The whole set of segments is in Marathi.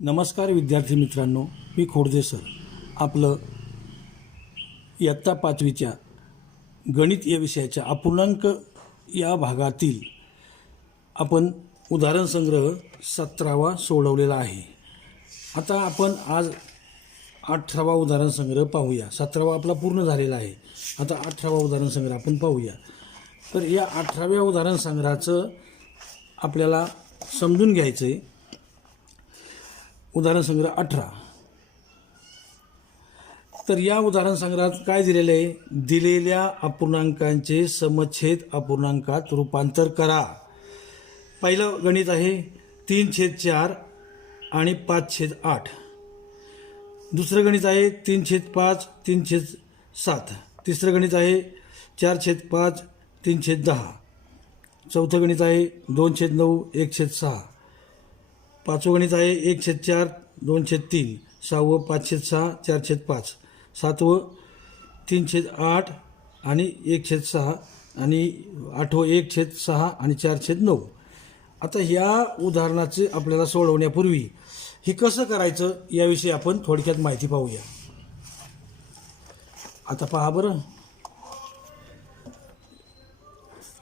नमस्कार विद्यार्थी मित्रांनो, मी खोडदे सर. आपलं इयत्ता 5वीच्या गणित या विषयाच्या अपूर्णांक या भागातील आपण उदाहरण संग्रह 17वा सोडवलेला आहे. आता आपण आज 18वा उदाहरण संग्रह पाहूया. 17वा आपला पूर्ण झालेला आहे. आता 18वा उदाहरण संग्रह आपण पाहूया. तर या 18व्या उदाहरण संग्रहाचं आपल्याला समजून घ्यायचं आहे. उदाहरण संग्रह 18. तर या उदाहरण संग्रहात काय दिलेलं आहे? दिलेल्या अपूर्णांकांचे समछेद अपूर्णांकात रूपांतर करा. पहिलं गणित आहे 3/4 आणि 5/8. दुसरं गणित आहे 3/5 3/7. तिसरं गणित आहे 4/5 3/10. चौथं गणित आहे 2/9 1/6. पाचवं गणित आहे 1/4 2/3. सहावं 5/6 4/5. सातवं 3/8 आणि 1/6 आणि आठवं 1/6 आणि 4/9. आता ह्या उदाहरणाचे आपल्याला सोडवण्यापूर्वी हे कसं करायचं याविषयी आपण थोडक्यात माहिती पाहूया. आता पहा बरं,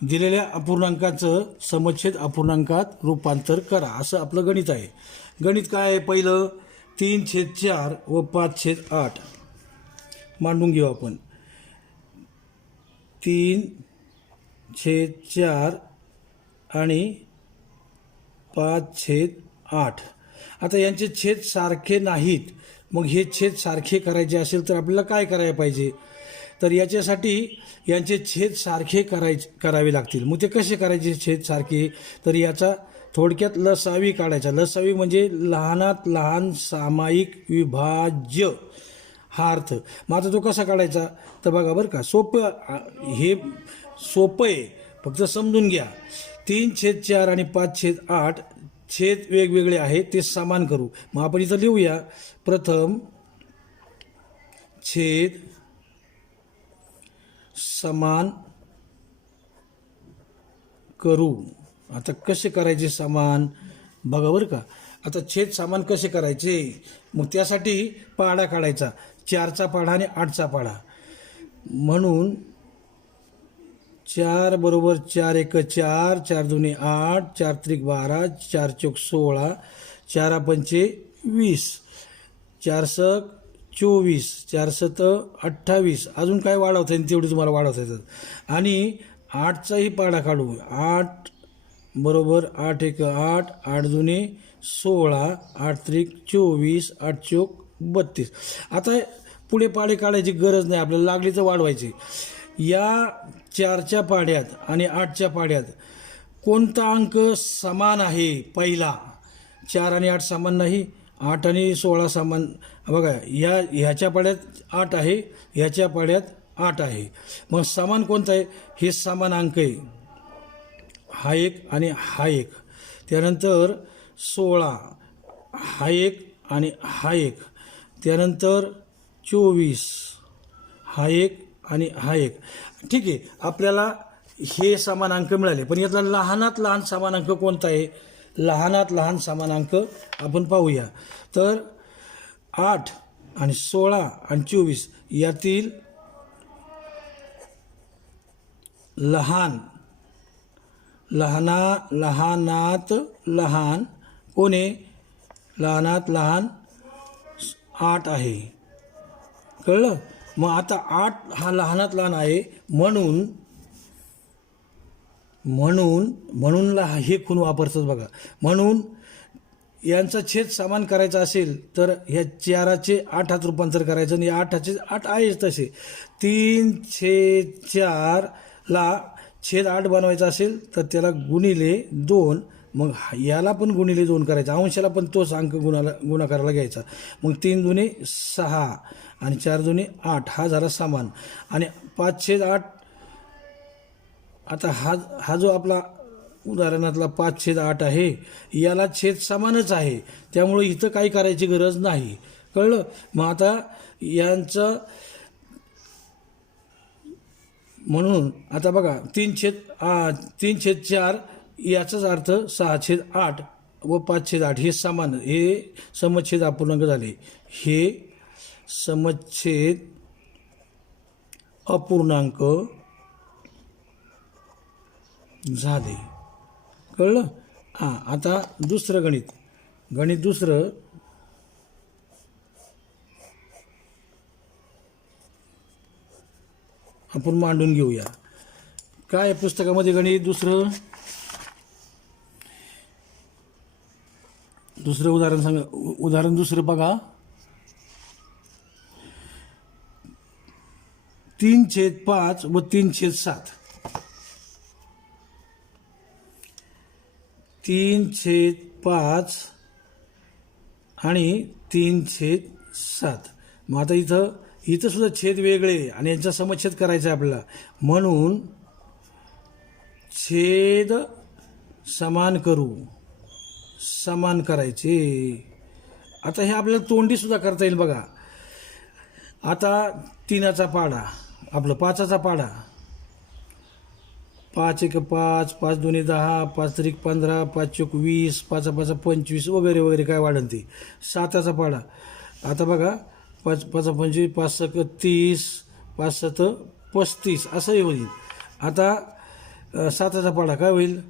दिलेल्या अपूर्णांकाचं समछेद अपूर्णांकात रूपांतर करा असं आपलं गणित आहे. गणित काय आहे? पहिलं 3/4 व 5/8 मांडून घेऊ आपण. 3/4 आणि 5/8. आता यांचे छेद सारखे नाहीत. मग हे छेद सारखे करायचे असेल तर आपल्याला काय करायला पाहिजे? तर याच्यासाठी यांचे छेद सारखे करावे लागतील. मग ते कसे करायचे छेद सारखे? तर याचा थोडक्यात लसावी काढायचा. लसावी म्हणजे लहानात लहान सामायिक विभाज्य हा अर्थ. मग आता तो कसा काढायचा? तर बघा बरं का, हे सोपं आहे, फक्त समजून घ्या. 3/4 आणि 5/8 छेद वेगवेगळे आहेत, ते समान करू. मग आपण इथं लिहूया. प्रथम छेद समान करू. आता कसे करायचे समान? बघा बरं का. आता छेद समान कसे करायचे? मग त्यासाठी पाढा काढायचा. 4चा पाढा आणि 8चा पाढा. म्हणून 4 बरोबर 4 1 4 4 2 8 4 3 12 4 4 16 4 5 20 4 6 24 4 7 28. अजून काय वाढवता येईल तेवढी तुम्हाला वाढवता येतात. आणि 8चाही पाढा काढू. 8 बरोबर 8 1 8 8 2 16 8 3 24 8 4 32. आता पुढे पाढे काढायची गरज नाही, आपल्याला लागली तर वाढवायची. या 4च्या पाढ्यात आणि 8च्या पाढ्यात कोणता अंक समान आहे? पहिला 4 आणि 8 समान नाही, 8 आणि 16 समान. बघा, ह्याच्या पाढ्यात 8 आहे, ह्याच्या पाढ्यात 8 आहे. मग समान कोणता आहे? हे समान अंक आहे, हा एक आणि हा एक. त्यानंतर 16 हा एक आणि हा एक. त्यानंतर 24 हा एक आणि हा एक. ठीक आहे, आपल्याला हे समान अंक मिळाले. पण यातला लहानात लहान समान अंक कोणता आहे? लहानात लहान समान अंक आपण पाहूया. तर 8 आणि 16 आणि 24 यातील लहानात लहान कोण आहे? लहानात लहान 8 आहे. कळलं? मग आता 8 हा लहानात लहान आहे, म्हणून हे खूण वापरतात बघा. म्हणून यांचा छेद समान करायचा असेल तर ह्या 4चे 8 रूपांतर करायचं आणि 8चे 8 आहेच तसे. 3/4 ला छेद 8 बनवायचा असेल तर त्याला गुणिले 2. मग याला पण गुणिले 2 करायचा, अंशाला पण तोच अंक गुणाकाराला घ्यायचा. मग 3 दुणे 6 आणि 4 दुणे 8 हा झाला समान. आणि 5/8. आता हा जो आपला उदाहरणातला 5/8 आहे, याला छेद समानच आहे, त्यामुळे इथं काही करायची गरज नाही. कळलं? मग आता यांचं म्हणून आता बघा 3/4 याचाच अर्थ 6/8 व 5/8 हे समान, हे समच्छेद अपूर्णांक झाले, हे समच्छेद अपूर्णांक झाले. कळलं? हां, आता दुसरं गणित दुसरं आपण मांडून घेऊया. काय पुस्तकामध्ये गणित दुसरं उदाहरण सांगा. उदाहरण दुसरं बघा. 3/5 व 3/7. 3/5 आणि 3/7. मग आता इथं सुद्धा छेद वेगळे आणि यांचा समच्छेद करायचा आहे आपल्याला, म्हणून छेद समान करायचे. आता हे आपल्याला तोंडी सुद्धा करता येईल बघा. आता 3चा पाढा, आपलं 5चा पाढा, 5×1 5, 5×2 10, 5×3 15, 5×4 20, 5×5 25 वगैरे वगैरे काय वाढेल ते. 7चा पाढा, आता बघा 5×5 25, 5×6 30, 5×7 35 असंही होईल. आता 7चा पाढा काय होईल,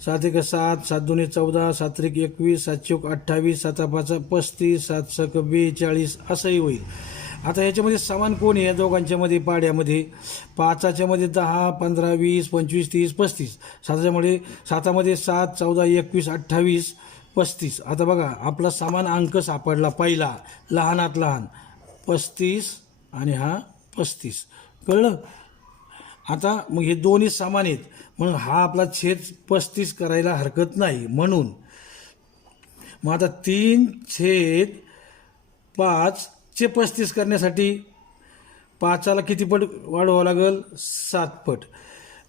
7×1 7, 7×2 14, 7×3 21, 7×4 28, 7×5 35, 7×6 42 असंही होईल. आता ह्याच्यामध्ये समान कोण आहे या दोघांच्यामध्ये पाड्यामध्ये, 5च्यामध्ये 10, 15, 20, 25, 30, 35, 7मध्ये 7, 14, 21, 28, 35. आता बघा आपला समान अंक सापडला पहिला, लहानात लहान 35 आणि हा 35. कळलं? आता मग हे दोन्ही समान आहेत, म्हणून हा आपला छेद 35 करायला हरकत नाही. म्हणून मग आता 3/5 चे 35 करण्यासाठी 5ला किती पट वाढवावं लागेल, 7 पट,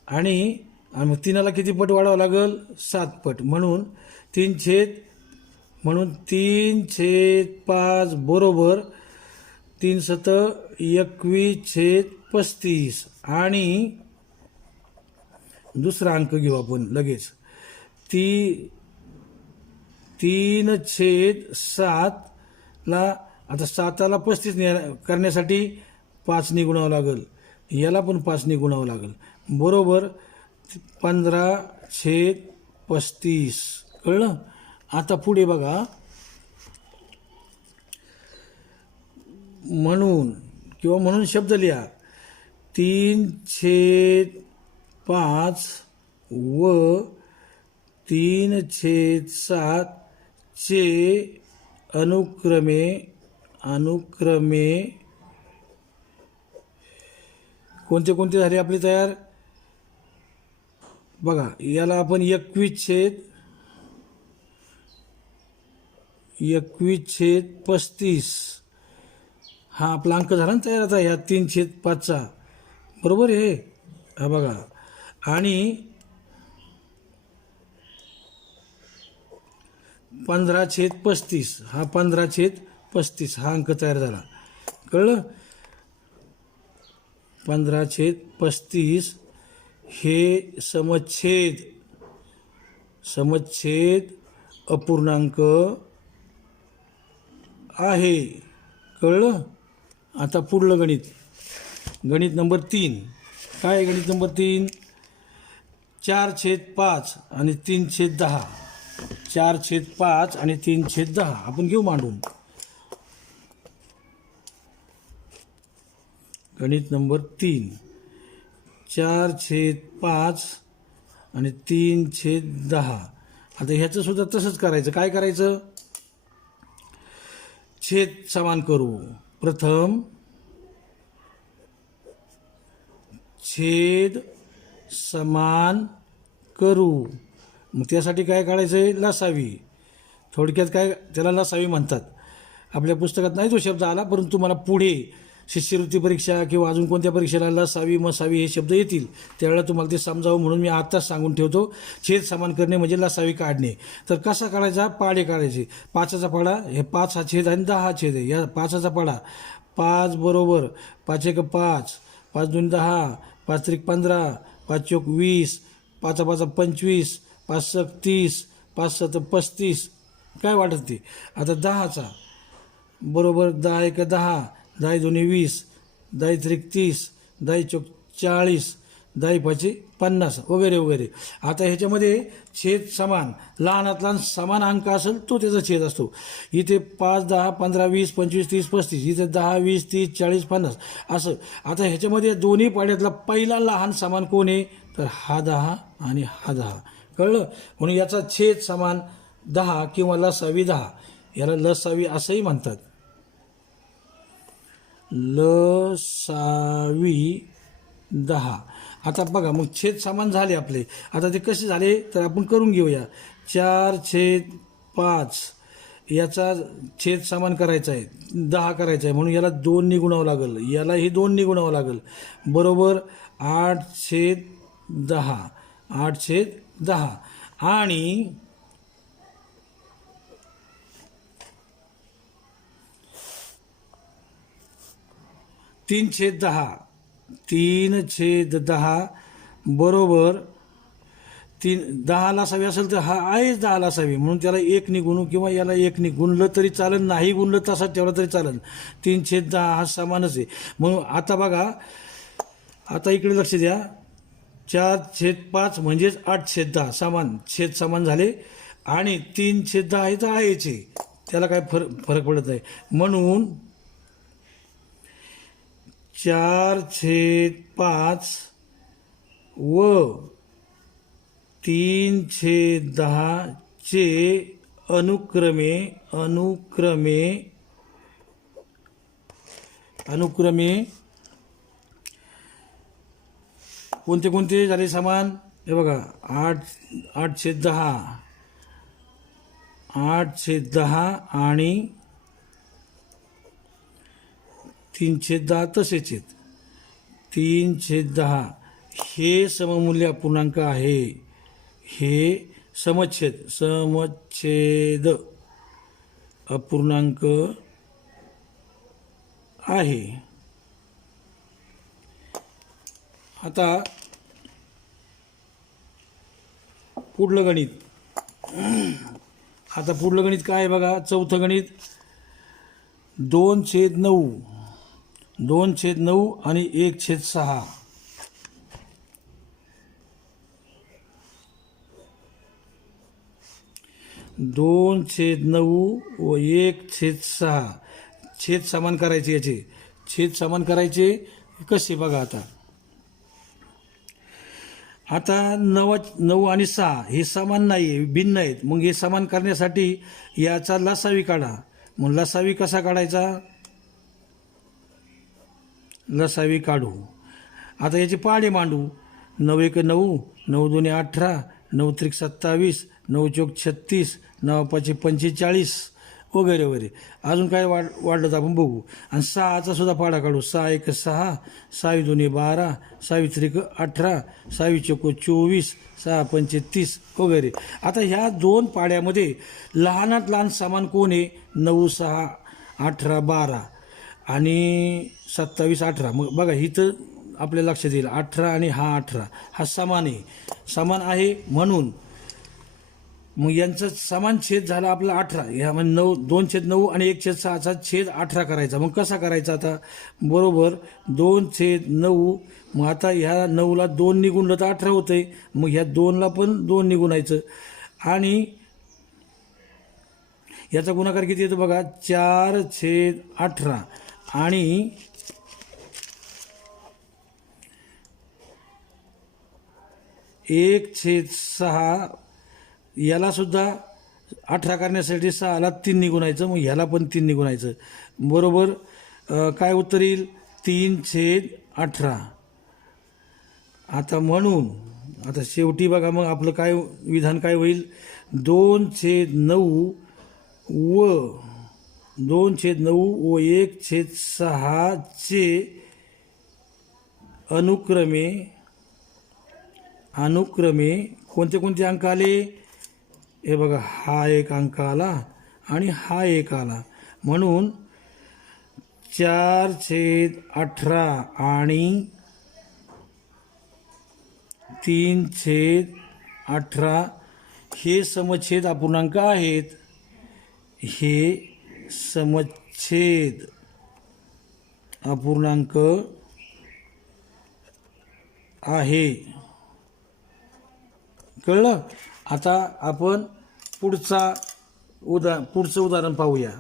आणि मग 3ला किती पट वाढवावं लागेल, 7 पट. म्हणून 3/5 बरोबर 3×7 21/35. आणि दुसरा अंक घेऊ आपण लगेच. 3/7ला आता 7ला 35 करण्यासाठी 5ने गुणावं लागेल, याला पण 5ने गुणावं लागेल, बरोबर 15/35. कळलं? आता पुढे बघा. म्हणून शब्द लिहा. 3/5 व 3/7 चे अनुक्रमे कोणते कोणते झाले आपले तयार बघा. याला आपण 21/35 हा आपला अंक झाला ना तयार. आता ह्या 3/5चा बरोबर आहे, हा बघा. आणि 15/35 हा 15/35 हा अंक तयार झाला. कळलं? 15/35 हे समच्छेद अपूर्णांक आहे. कळलं? आता पुढलं गणित नंबर 3. काय गणित नंबर 3? 4/5 आणि 3/10. 4/5 आणि 3/10 आपण घेऊ मांडून. गणित नंबर 3, 4/5 आणि 3/10. आता ह्याचं सुद्धा तसंच करायचं. काय करायचं? छेद समान करू. प्रथम छेद समान करू. मग त्यासाठी काय काढायचं आहे? लसावी. थोडक्यात काय त्याला लसावी म्हणतात. आपल्या पुस्तकात नाही तो शब्द आला, परंतु मला पुढे शिष्यवृत्ती परीक्षा किंवा अजून कोणत्या परीक्षेला लसावी मसावी हे शब्द येतील, त्यावेळेला तुम्हाला ते समजावं म्हणून मी आत्ताच सांगून ठेवतो. छेद समान करणे म्हणजे लसावी काढणे. तर कसा काढायचा? पाढे काढायचे. 5चा पाढा, हे 5 हा छेद आणि 10 हा छेद आहे. या 5चा पाढा 5 बरोबर 5×1 5, 5×2 10, 5×3 15, 5×4 20, 5×5 25, 5×6 30, 5 7 35 काय वाटत ते. आता 10चा बरोबर 10 1 10, 10 2 20, 10 3 30, 10 चौक 40, 10 5 50 वगैरे वगैरे. आता ह्याच्यामध्ये छेद समान, लहानात लहान समान अंक असेल तो त्याचा छेद असतो. इथे 5 10 15 20 25 30 35, इथे 10 20 30 40 50 असं. आता ह्याच्यामध्ये दोन्ही पाड्यातला पहिला लहान समान कोण आहे, तर हा 10 आणि हा 10. कळलं. म्हणून याचा छेद समान 10 किंवा लसावी 10, याला लसावी असंही म्हणतात. लसावी 10. आता बघा मग छेद समान झाले आपले. आता ते कसे झाले तर आपण करून घेऊया. 4/5 याचा छेद समान करायचा आहे, 10 करायचा आहे, म्हणून याला 2 गुणावं लागेल, यालाही 2 गुणावं लागेल. बरोबर 8/10, 8/10. आणि 3/10, 3/10 बरोबर 10 लासावी असेल तर हा आहेच 10 लासावी, म्हणून त्याला 1 गुणू किंवा याला 1 गुणलं तरी चालेल, नाही गुणलं तसाच ठेवला तरी चालेल. 3/10 हा समानच आहे. म्हणून आता बघा, आता इकडे लक्ष द्या. 4/5 म्हणजेच 8/10 समान, छेद समान झाले. आणि 3/10 हे तर आहेच आहे, त्याला काय फरक पडत नाही. म्हणून 4/5 व 3/10 चे अनुक्रमे कोणते कोणते झाले समान, हे बघा. 8/10, 8/10 आणि 3/10 तसेच आहेत. 3/10 हे सममूल्य अपूर्णांक आहे, हे समच्छेद अपूर्णांक आहे. आता पुढलं गणित. आता पुढलं गणित काय आहे बघा, चौथं गणित. 2/9, 2/9 आणि 1/6. 2/9 व 1/6 छेद समान करायचे. याचे छेद समान करायचे कसे बघा. आता 9 आणि 6 हे समान नाही आहे, भिन्न आहेत. मग हे समान करण्यासाठी याचा लसावी काढा. मग लसावी कसा काढायचा, लसावी काढू. आता याचे पाडे मांडू. 9 1 9, 9 2 18, 9 3 27, 9 4 36, 9 5 45 वगैरे वगैरे. अजून काय वाढलं तर आपण बघू. आणि 6चा सुद्धा पाडा काढू. 6 1 6, 6 2 12, 6 3 18, 6 4 24, 6 5 30 वगैरे. आता ह्या दोन पाड्यामध्ये लहानात लहान समान कोण आहे, 9 6 18 12 आणि 27 18. मग बघा इथं आपल्या लक्षात येईल 18 आणि हा 18 हा समान आहे, समान आहे. म्हणून मग यांचा समान छेद झाला आपला 18. ह्यामध्ये 2/9 आणि 1/6चा छेद 18 करायचा. मग कसा करायचा आता, बरोबर 2/9. मग आता ह्या 9ला 2 गुणलं तर 18 होतंय. मग ह्या 2ला पण 2 गुणायचं. आणि याचा गुणाकार किती येतो बघा, 4/18 आणि 1/6. याला सुद्धा 18 करण्यासाठी 6ला 3 गुणायचं. मग ह्याला पण 3 गुणायचं. बरोबर काय उत्तर येईल, 3/18. आता म्हणून आता शेवटी बघा मग आपलं काय विधान काय होईल, 2/9 व 1/6 चे अनुक्रमे कोणते कोणते अंक आले, हे बघा. हा एक अंक आला आणि हा एक आला. म्हणून 4/18 आणि 3/18 हे समच्छेद अपूर्णांक आहेत. हे समच्छेद अपूर्णांक आहे. कळलं? आता आपण पुढचं उदाहरण पाहूया.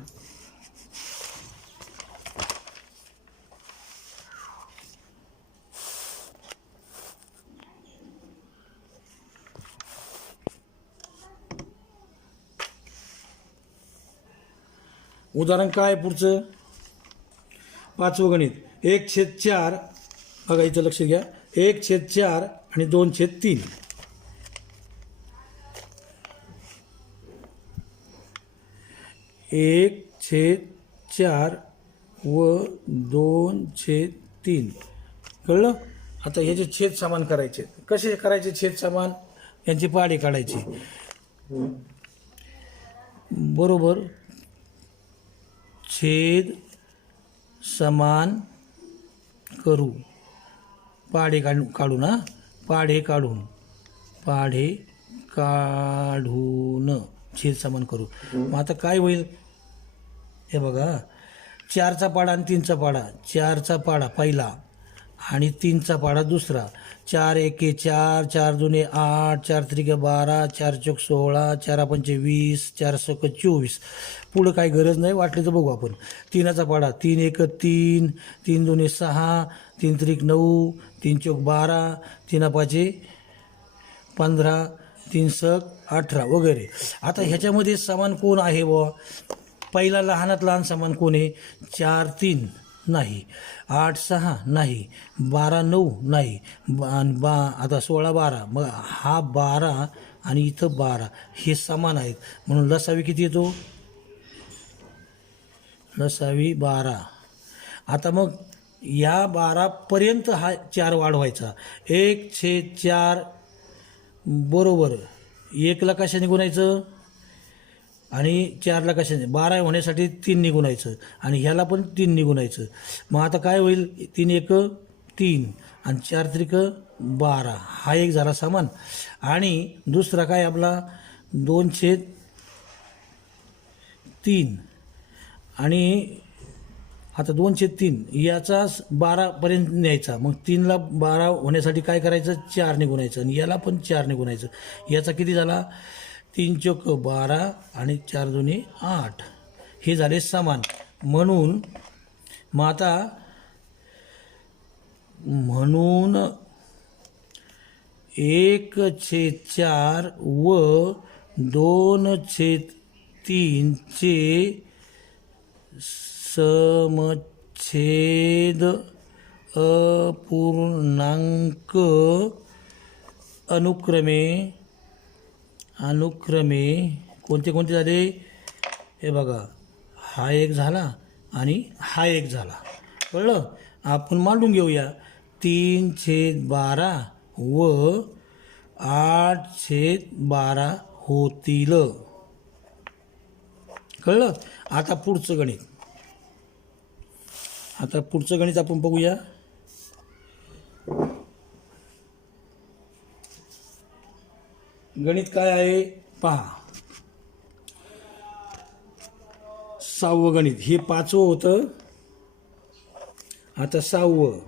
उदाहरण काय पुढचं? 5वं गणित. 1/4. बघा इथं लक्ष घ्या. 1/4 आणि 2/3. 1/4 व 2/3. कळलं? आता ह्याचे छेद समान करायचे. कसे करायचे छेद समान? यांचे पाढे काढायचे. बरोबर. छेद समान करू. पाढे काढू ना. पाढे काढून छेद समान करू. मग आता काय होईल? हे बघा, 4चा पाढा आणि 3चा पाढा. 4चा पाढा पहिला आणि 3चा पाढा दुसरा. 4 एके 4, 4 दुने 8, 4 त्रिके 12, 4 चौक 16, 4 पंचे 20, 4 सक 24. पुढं काही गरज नाही, वाटले तर बघू आपण. 3चा पाढा 3 एक 3, 3 दुने 6, 3 त्रिक 9, 3 चौक 12, 3 पाचे 15, 3 सक 18 वगैरे. आता ह्याच्यामध्ये समान कोण आहे बुवा? पहिला लहानात लहान समान कोण आहे? 4 3 नाही, 8 6 नाही, 12 9 नाही, आता 16 12. मग हा 12 आणि इथं 12 हे समान आहेत, म्हणून लसावी किती येतो? लसावी 12. आता मग या 12पर्यंत हा 4 वाढवायचा. 1/4 बरोबर 1ला कशाने गुणायचं आणि 4ला कशाने? 12 होण्यासाठी 3 ने गुणायचं आणि ह्याला पण 3 ने गुणायचं. मग आता काय होईल? 3 एक 3 आणि 4 त्रिक 12. हा एक झाला समान. आणि दुसरा काय आपला? 2/3. आणि आता 2/3 याचा 12पर्यंत न्यायचा. मग 3ला 12 होण्यासाठी काय करायचं? 4 ने गुणायचं आणि याला पण 4 ने गुणायचं. याचा किती झाला? 3 चौक 12 आणि 4 दुने 8. हे झाले समान. म्हणून मग आता 1/4 व 2/3 चे समच्छेद अपूर्णांक अनुक्रमे कोणते कोणते झाले? हे बघा, हा एक झाला आणि हा एक झाला. कळलं? आपण मांडून घेऊया. 3/12 व 8/12 होतील. कळलं? आता पुढचं गणित आपण बघूया. गणित काय आहे पहा. 6वं गणित. हे 5वं होतं, आता 6वं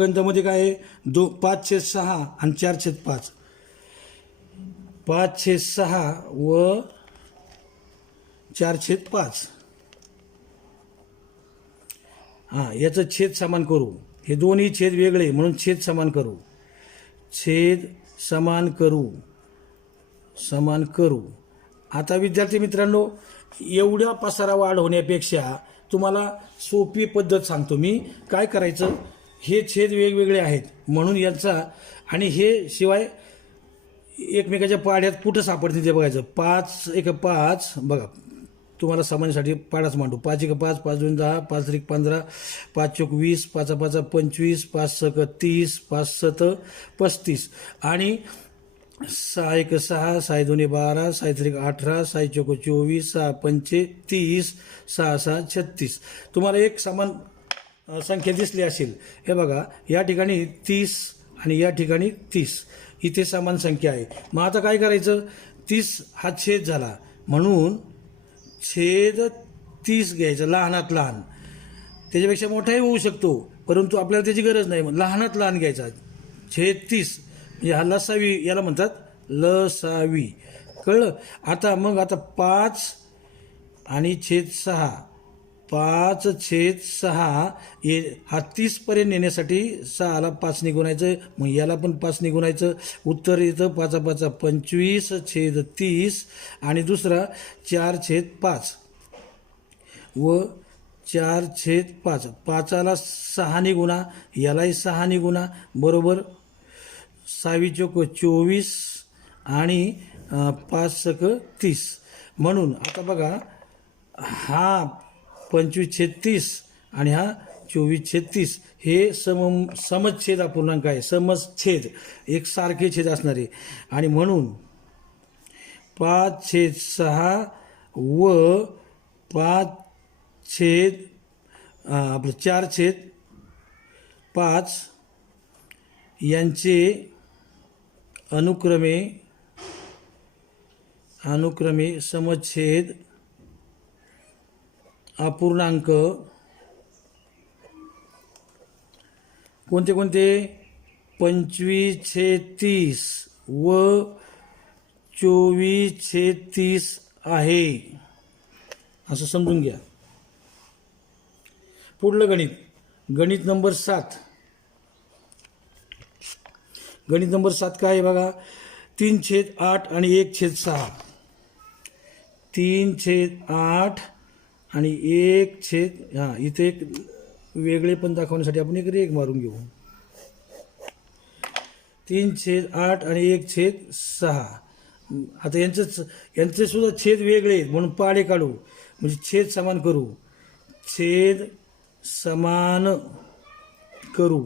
गणितामध्ये काय आहे? 5/6 आणि 4/5. 5/6 व 4/5. हां, याचं छेद समान करू. हे दोन्ही छेद वेगळे म्हणून छेद समान करू. छेद समान करू. आता विद्यार्थी मित्रांनो, एवढ्या पसारा वाढ होण्यापेक्षा तुम्हाला सोपी पद्धत सांगतो मी. काय करायचं? हे छेद वेगवेगळे आहेत म्हणून यांचा, आणि हे शिवाय एकमेकाच्या पाढ्यात कुठं सापडते ते बघायचं. 5 एक 5. बघा, तुम्हाला सामान्यसाठी पाढाच मांडू. 5 एक 5, 5 2 10, 5 त्रिक 15, 5 चौक 20, 5 5 25, 5 सक 30, 5 7 35 आणि 6 एक 6, 6 2 12, 6 त्रिक 18, 6 चौक 24, 6 पंचे 30, 6 6 36. तुम्हाला एक समान संख्या दिसली असेल. हे बघा, या ठिकाणी 30 आणि या ठिकाणी 30. इथे समान संख्या आहे. मग आता काय करायचं, 30 हा छेद झाला म्हणून छेद 30 घ्यायचं, लहानात लहान. त्याच्यापेक्षा मोठाही होऊ शकतो परंतु आपल्याला त्याची गरज नाही. मग लहानात लहान घ्यायचा छेद 30 म्हणजे हा लसावी, याला म्हणतात लसावी. कळलं. आता 5 आणि छेद 6, 5/6 हा 30 पर्यंत नेण्यासाठी 6ला 5 ने गुणायचं, मग याला पण 5 ने गुणायचं. उत्तर येतं 5×5 25/30 आणि दुसरा 4/5 व 4/5. 5ला 6 ने गुणा, यालाही 6 ने गुणा, बरोबर 6×4 = 24 आणि 5×6 = 30. म्हणून आता बघा, हा 25/30 आणि हा 24/30 हे समछेद अपूर्णांक आहे. समछेद एक सारखे छेद असणारे. आणि म्हणून 5/6 व 4/5 यांचे अनुक्रमे समछेद अपूर्णांक कोणते कोणते? 25/30 व 24/30 आहे, असं समजून घ्या. पुढलं गणित नंबर 7. गणित नंबर 7 काय आहे बघा, 3/8 आणि 1/6. 3/8 आणि 1/, इथे एक वेगळे पण दाखवण्यासाठी आपण एक रेघ मारून घेऊ. 3/8 आणि 1/6. आता यांचे सुद्धा छेद वेगळे आहेत म्हणून पाडे काढू, म्हणजे छेद समान करू. छेद समान करू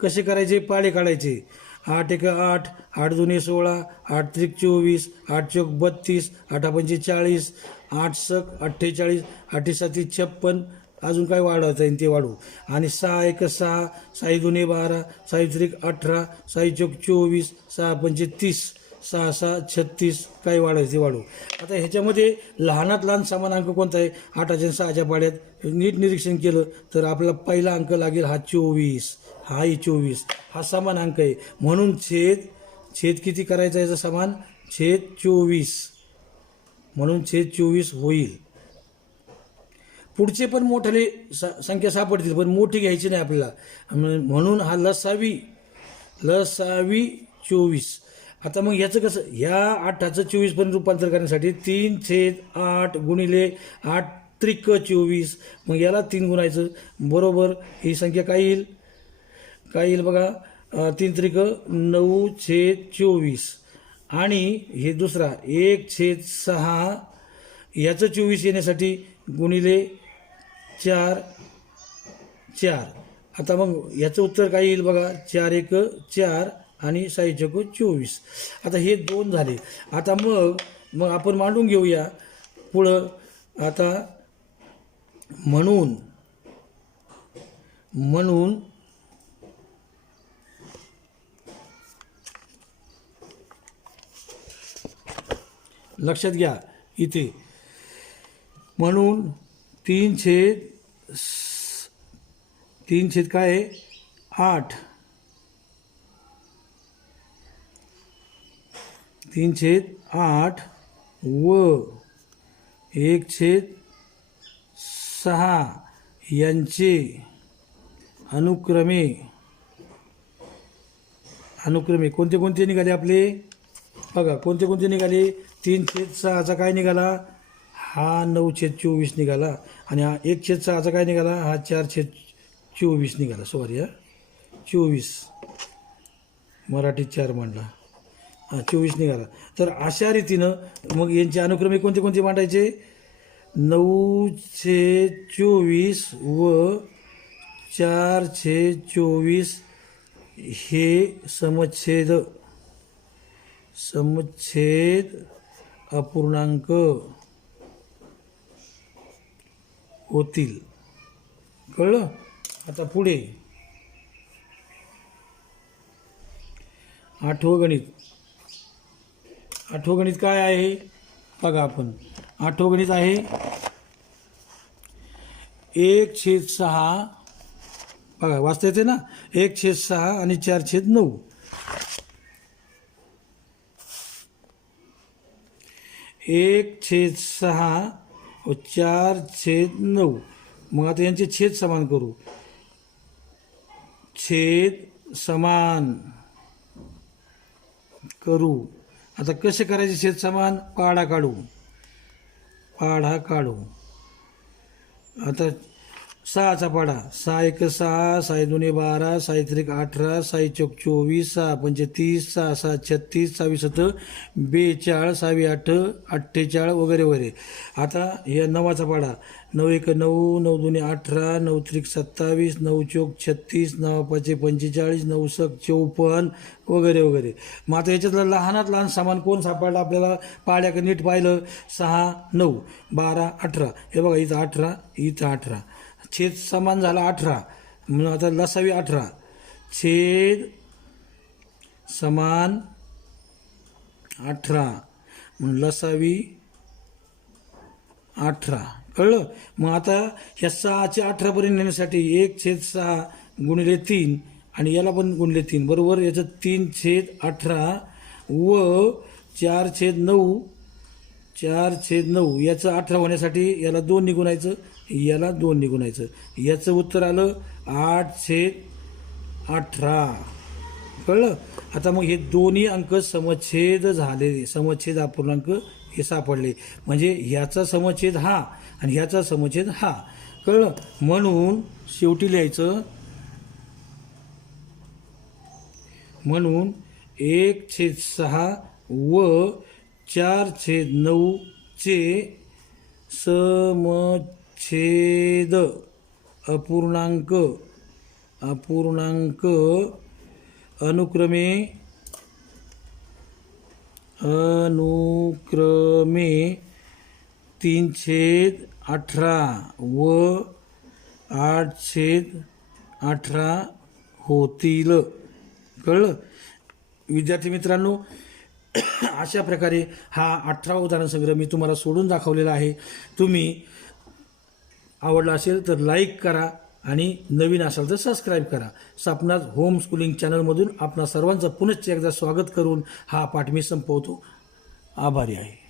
कसे करायचे? पाडे काढायचे. 8×1 = 8, 8×2 = 16, 8×3 = 24, 8×4 = 32, 8×5 = 40, 8×6 = 48, 8×7 = 56. अजून काय वाढवता येईल ते वाढवू. आणि 6×1 = 6, 6×2 = 12, 6×3 = 18, 6×4 = 24, 6×5 = 30, 6×6 = 36. काय वाढवायचं ते वाढवू. आता ह्याच्यामध्ये लहानात लहान समान अंक कोणता आहे? 8च्या आणि 6च्या पाड्यात नीट निरीक्षण केलं तर आपला पहिला अंक लागेल हा 24, हाही 24, हा समान अंक आहे. म्हणून छेद किती करायचा याचा समान? छेद 24, म्हणून छेद 24 होईल. पुढचे पण मोठे संख्या सापडतील पण मोठी घ्यायची नाही आपल्याला, म्हणून हा लसावी 24. आता मग ह्याचं कसं, ह्या 8चं 24 पर्यंत रूपांतर करण्यासाठी 3/8 गुणिले 8×3 = 24, मग याला 3 गुणायचं, बरोबर ही संख्या काय येईल बघा, 3×3 = 9/24. आणि हे दुसरा 1/6 याचं 24 येण्यासाठी गुणिले 4. आता मग याचं उत्तर काय येईल बघा, 4×1 = 4 आणि 6×4 = 24. आता हे 2 झाले. आता मग आपण मांडून घेऊया पुढं. आता म्हणून लक्षात घ्या इथे, म्हणून 3/8 काय आहे? 8. 3/8 व 1/6 यांचे अनुक्रमे कोणते कोणते निघाले आपले बघा, कोणते कोणते निघाले? 3/6चा काय निघाला? हा 9/24 निघाला. आणि हा 1/6चा काय निघाला? हा 4/24 निघाला. सॉरी, 24, मराठीत 4 मांडला, 24 निघाला. तर अशा रीतीनं मग यांचे अनुक्रमे कोणते कोणते मांडायचे? 9/24 व 4/24 हे समछेद अपूर्णांक होतील. कळलं. आता पुढे आठवं गणित काय आहे बघा आपण. आठवं गणित आहे 1/6. बघा वाचता येते ना, 1/6 आणि 4/9. 1/6 व 4/9. मग आता यांचे छेद समान करू. छेद समान करू. आता कसे करायचे छेद समान? पाढा काढू. आता 6चा पाढा. 6 1 6, 6 2 12, 6 3 18, 6 4 24, 6 5 30, 6 6 36, 6 7 42, 6 8 48 वगैरे वगैरे. आता हे 9चा पाढा. 9 1 9, 9 2 18, 9 3 27, 9 4 36, 9 5 45, 9 6 54 वगैरे वगैरे. मग आता याच्यातलं लहानात लहान सामान कोण सापडलं आपल्याला? पाड्याकडे नीट पाहिलं. 6 9 12 18. हे बघा इथं 18, इथं 18. छेद समान झाला 18. म्हणून आता लसावी 18. छेद समान 18 म्हणून लसावी 18. कळलं? मग आता ह्या 6चे 18 पर्यंत नेण्यासाठी 1/6 गुणिले 3 आणि याला पण गुणिले 3 बरोबर. याचं 3/18 व 4/9. 4/9 याचं 18 होण्यासाठी याला 2 ने गुणायचं, याला 2 ने गुणायचं. याचं उत्तर आलं 8/18. कळलं? आता मग हे दोन्ही अंक समच्छेद झाले. समच्छेद अपूर्णांक हे सापडले. म्हणजे ह्याचा समच्छेद हा आणि ह्याचा समच्छेद हा. कळलं? म्हणून शेवटी लिहायचं. म्हणून 1/6 व 4/9 चे समच्छेद अपूर्णांक अनुक्रमे 3/18 व 8/18 होतील. कळलं? विद्यार्थी मित्रांनो, अशा प्रकारे हा 18वा उदाहरण संग्रह मी तुम्हाला सोडून दाखवलेला आहे. तुम्ही आवडला असेल तर लाईक करा आणि नवीन असाल तर सबस्क्राईब करा. सपनाज होम स्कूलिंग चॅनलमधून आपणा सर्वांचं पुनश्च एकदा स्वागत करून हा पाठ मी संपवतो. आभारी आहे.